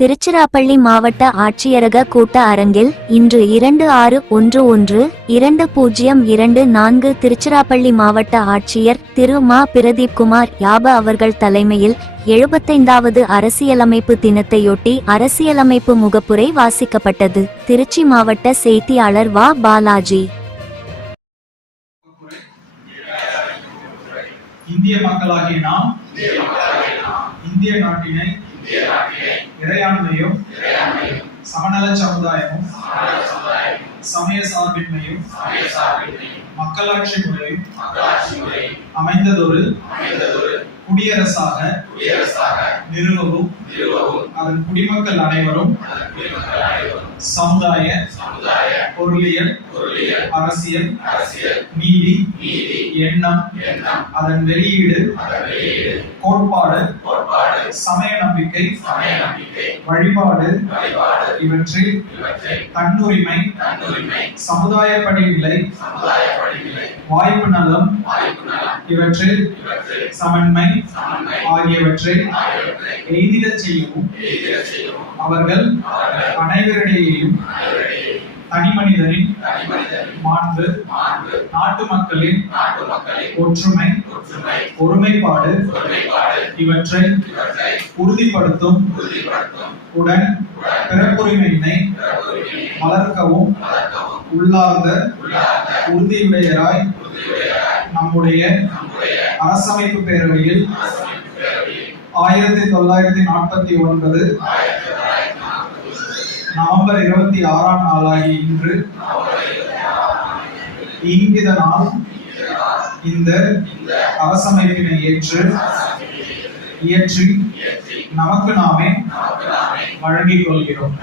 திருச்சிராப்பள்ளி மாவட்ட ஆட்சியரக கூட்ட அரங்கில் இன்று 2611-2024 திருச்சிராப்பள்ளி மாவட்ட ஆட்சியர் திரு மா. பிரதீப்குமார் யாப அவர்கள் தலைமையில் 75வது அரசியலமைப்பு தினத்தையொட்டி அரசியலமைப்பு முகப்புரை வாசிக்கப்பட்டது. திருச்சி மாவட்ட செய்தியாளர் வ. பாலாஜி. இந்திய மக்களாகிய நாம் இந்திய நாட்டினை இறையாண்மையும் சமநல சமுதாயமும் சமய சார்பின்மையும் மக்களாட்சி முறையும் அமைந்ததொரு குடியரசாக நிறுவவும் அதன் குடிமக்கள் அனைவரும் சமுதாய பொருளியல் அரசியல் நீதி எண்ணம் அதன் வெளியீடு கோட்பாடு சமய நம்பிக்கை வழிபாடு இவற்றில் தன்னுரிமை சமுதாய படிநிலை வாய்ப்பு நலம் இவற்றில் சமன்மை ஆகியவற்றை எய்திடச் செய்யவும் அவர்கள் அனைவரிடையேயும் தனிமனிதனின் மாண்பு நாட்டு மக்களின் ஒற்றுமை ஒருமைப்பாடு இவற்றை உறுதிப்படுத்தும் உடன் பிறப்புரிமையினை வளர்க்கவும் உள்ளார்ந்த உறுதியுடையராய் நம்முடைய அரசமைப்பு பேரவையில் 1949 நவம்பர் 26ஆம் நாளாகி இன்று இங்கித நாள் இந்த அரசமைப்பினை இயற்றி நமக்கு நாமே வழங்கிக் கொள்கிறோம்.